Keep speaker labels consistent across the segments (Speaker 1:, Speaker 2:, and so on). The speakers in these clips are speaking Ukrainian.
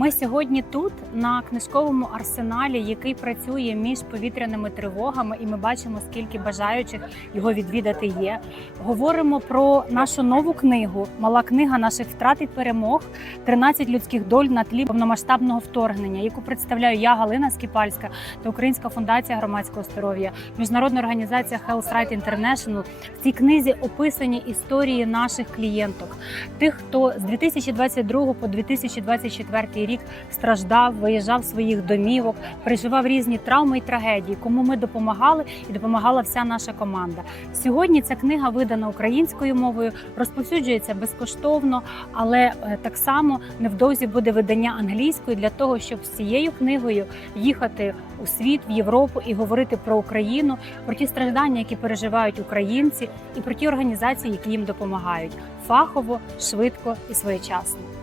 Speaker 1: Ми сьогодні тут на книжковому арсеналі, який працює між повітряними тривогами, і ми бачимо, скільки бажаючих його відвідати є. Говоримо про нашу нову книгу, мала книга наших втрат і перемог, 13 людських доль на тлі повномасштабного вторгнення, яку представляю я, Галина Скіпальська та Українська фундація громадського здоров'я, міжнародна організація Health Right International. В цій книзі описані історії наших клієнток, тих, хто з 2022 по 2024 рік страждав, виїжджав своїх домівок, переживав різні травми і трагедії, кому ми допомагали і допомагала вся наша команда. Сьогодні ця книга видана українською мовою, розповсюджується безкоштовно, але е, так само невдовзі буде видання англійською для того, щоб з цією книгою їхати у світ, в Європу і говорити про Україну, про ті страждання, які переживають українці, і про ті організації, які їм допомагають фахово, швидко і своєчасно.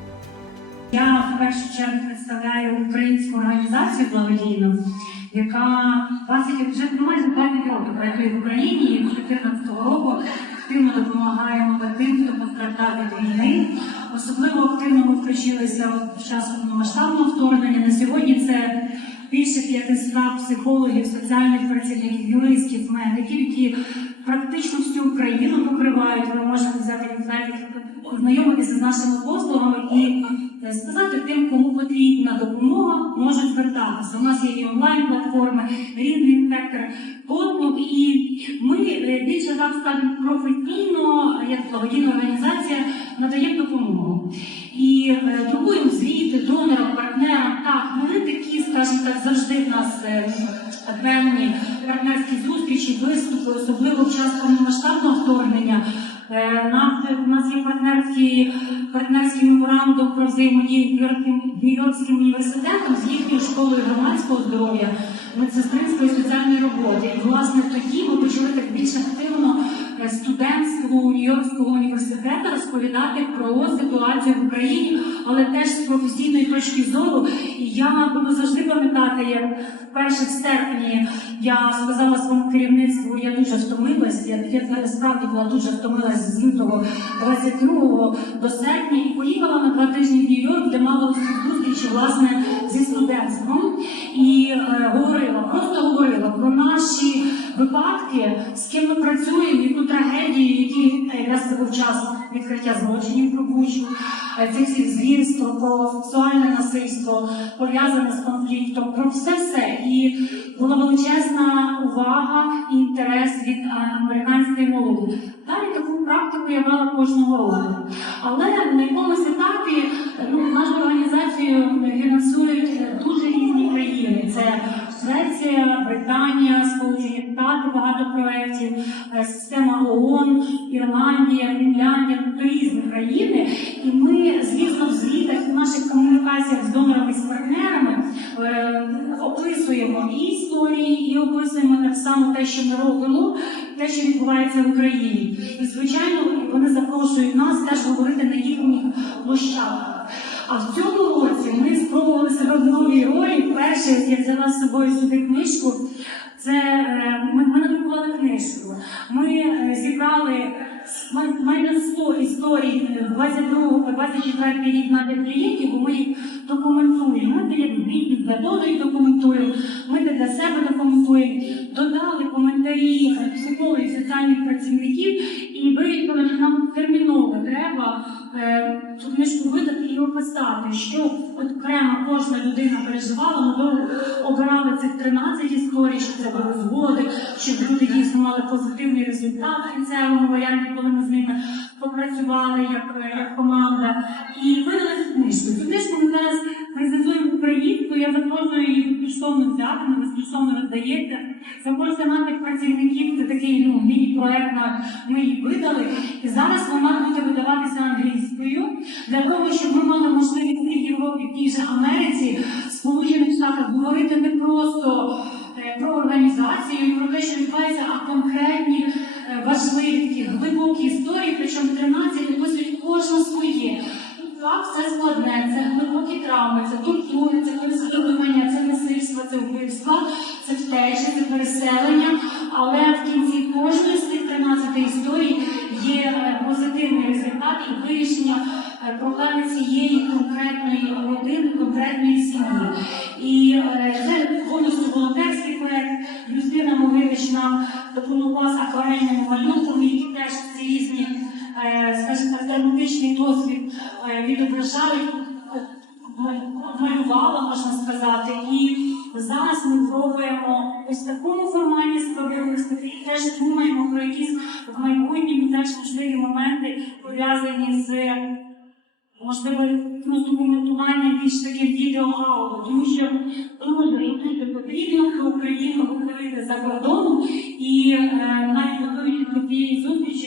Speaker 2: Я в першу чергу представляю українську організацію благодійну, яка 20, вже майже 20 років працює в Україні і з 2014 року активно допомагаємо тим, хто постраждав від війни. Особливо активно ми включилися в час повномасштабного вторгнення. На сьогодні це більше 500 психологів, соціальних працівників, юристів, медиків, які практично всю Україну покривають. Ми можемо взяти інсайт, ознайомитися з нашими послугами і е, сказати тим, кому потрібна допомога, можуть звертатися. У нас є і онлайн-платформи, різний спектр послуг, і ми е, більше так скажемо професійно, як благодійна організація, надаємо допомогу. І е, друкуємо звіти вони скажімо так, завжди в нас е, певні партнерські зустрічі, виступи, особливо в час повномасштабного вторгнення. Е, Нас, у нас є партнерський, партнерський меморандум про взаємодію Нью-Йоркським- університетом з їхньою школою громадського здоров'я, медсестринської і соціальної роботи. І власне тоді ми почали так більш активно е, студентського Нью-Йоркського університету розповідати про ситуацію в Україні, але теж з професійної точки зору. І я буду завжди пам'ятати, як вперше в серпні я сказала своєму керівництву, я дуже втомилась. Я, я справді була дуже втомилась з лютого 22 до серпня і поїхала на два тижні в Нью-Йорк, де мала зустрічі власне зі студентством і е, говорила, просто говорила про наші випадки, з ким ми працюємо, був час відкриття злочинів про Бучу, е, цих всіх звірств, про сексуальне насильство, пов'язане з конфліктом, про все все. І була величезна увага і інтерес від е, американської молоді. Далі таку практику я мала кожного року. Але на якомусь етапі ну, нашу організацію фінансують е, дуже різні країни. Це Швеція, Британія, Сполучені Штати, багато проєктів, е, система ООН, Ірландія, Фінляндія, тобто різні країни. І ми, звісно, в звітах в наших комунікаціях з донорами з партнерами е, описуємо і історії, і описуємо так само те, що ми робимо, те, що відбувається в Україні. І звичайно, вони запрошують нас теж говорити на їхніх площадках. А в цьому році ми спробували себе в новій ролі. Перше, я взяла з собою сюди книжку. Це е, ми, ми надрукували книжку. Ми е, зібрали майже 100 історій е, 22 по 24 рік наших клієнтів, бо ми їх документуємо. Ми як звіт для документуємо, ми для себе документуємо. Додали коментарі е, психологів, соціальних працівників і вирішили, що нам терміново треба е, цю книжку і описати, що окремо кожна людина переживала. Ми обирали цих 13 історій, що це були згоди, щоб люди дійсно мали позитивний результат в кінцевому варіанті, коли ми з ними попрацювали як, е, як команда. І видали цю книжку. Цю книжку ми зараз презентуємо українською. Я запрошую її безкоштовно взяти, ми безкоштовно роздається. Запрошую наших працівників, це такий ну, міні-проект, ми її видали. І зараз вона буде видаватися англійською для того, щоб ми мали можливість в Європі, в тій же Америці, Сполучених Штатах говорити не просто е, про організацію, про те, що відбувається, а конкретні е, важливі малювала, можна сказати, і зараз ми пробуємо ось в такому форматі себе і теж думаємо про якісь в майбутньому теж можливі моменти пов'язані з можливо ну, документування більш таких відео аудіо, тому що дуже дуже потрібно про Україну говорити за кордоном і навіть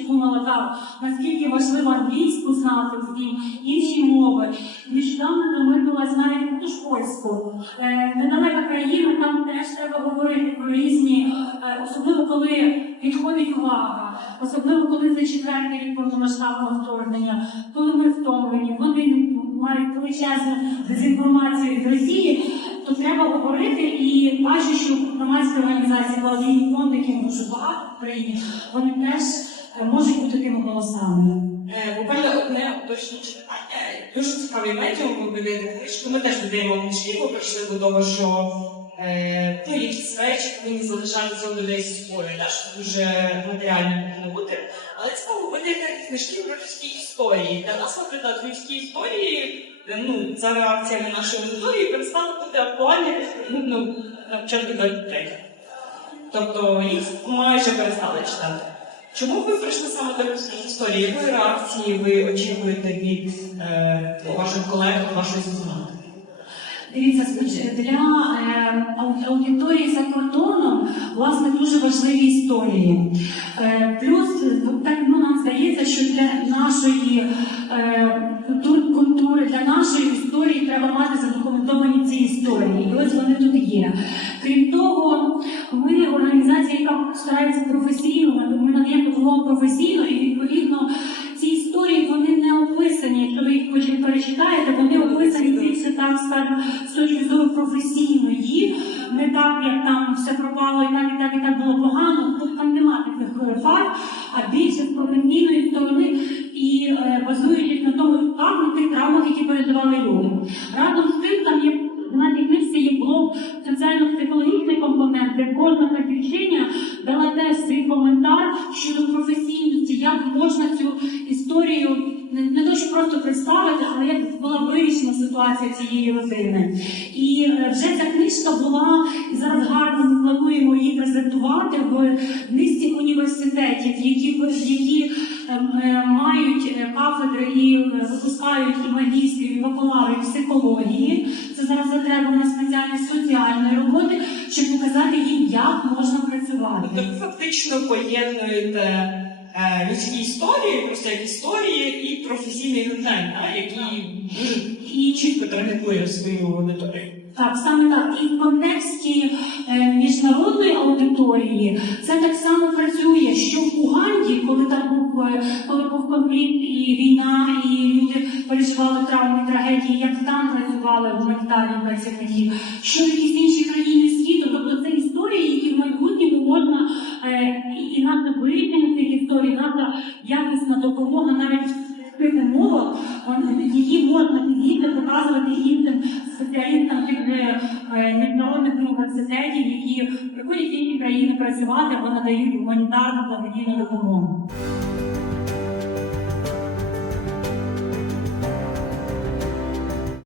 Speaker 2: думала так, наскільки важливо англійську знати всі інші мови. Нещодавно замислилась навіть ту ж польську. Е, недалека країна, там теж треба говорити про різні, е, особливо коли відходить увага, особливо коли це четвертий рік повномасштабного вторгнення, коли ми втомлені, вони мають величезну дезінформацію з Росії, то треба говорити і бачу, що громадські організації благодійні фонди, які дуже багато в Україні, вони теж можуть бути тими голосами.
Speaker 3: Е, Буквально одне уточнююче питання. Дуже цікавий медіум, ви видаєте книжку. Ми теж книжки, бо прийшли до того, що е, ну, якісь речі повинні залишатися у людей зі собою, що дуже матеріально повинно бути. Але цікаво, ви даєте книжки про людські історії. Для нас, наприклад, людські історії, е, ну, за реакціями нашої аудиторії, перестали бути актуальні ну, ну, на початку 23 Тобто їх майже перестали читати. Чому ви прийшли саме до людських історій? Якої реакції ви очікуєте від е, ваших колег, вашої спільноти?
Speaker 2: Дивіться, для е, аудиторії за кордоном власне дуже важливі історії. Е, плюс ну, так ну, нам здається, що для нашої е, культури, для нашої історії треба мати задокументовані ці історії. І ось вони тут є. Крім того, ми організація, яка старається професійно, ми- ми надаємо допомогу професійно, і відповідно ці історії вони не описані. Якщо ви їх потім перечитаєте, вони описані більше скажемо з точки зору професійної, не так, як там все пропало, і так, і так, і так було погано. Тут там нема таких е, факт, а більше з професійної сторони і е, базуючись на тому так, на тих травмах, які переживали люди. Разом з тим там є. На книжці є блок соціально-психологічний компонент, де кожна свій щодо професійності, як можна цю історію не, що просто представити, але як була вирішена ситуація цієї родини. І е, вже ця книжка була і зараз гарно ми плануємо її презентувати в низці університетів, які, які ем, е, мають е, кафедри і випускають і магістрів, і бакалаврів психології. Це зараз затреба на спеціальність соціальної роботи, щоб показати їм, як можна
Speaker 3: Тобто ви фактично поєднуєте е, людські історії, просто як історії, і професійний дизайн, да, який дуже
Speaker 2: І
Speaker 3: чітко таргетує свою аудиторію.
Speaker 2: Так, саме так. І в контексті е, міжнародної аудиторії це так само працює, що в Уганді, коли там був е, коли був конфлікт і війна, і люди переживали травми, трагедії, як там працювали гуманітарні працівники, що в якісь інші країни світу, тобто це історії, які в майбутньому можна е, і, і наше вирішення цих історій, наша якісна допомога навіть в цих умовах, вон- її можна підійти, показувати іншим спеціалістам тих е, міжнародних університетів, які приходять в інші країни працювати або надають гуманітарну благодійну допомогу.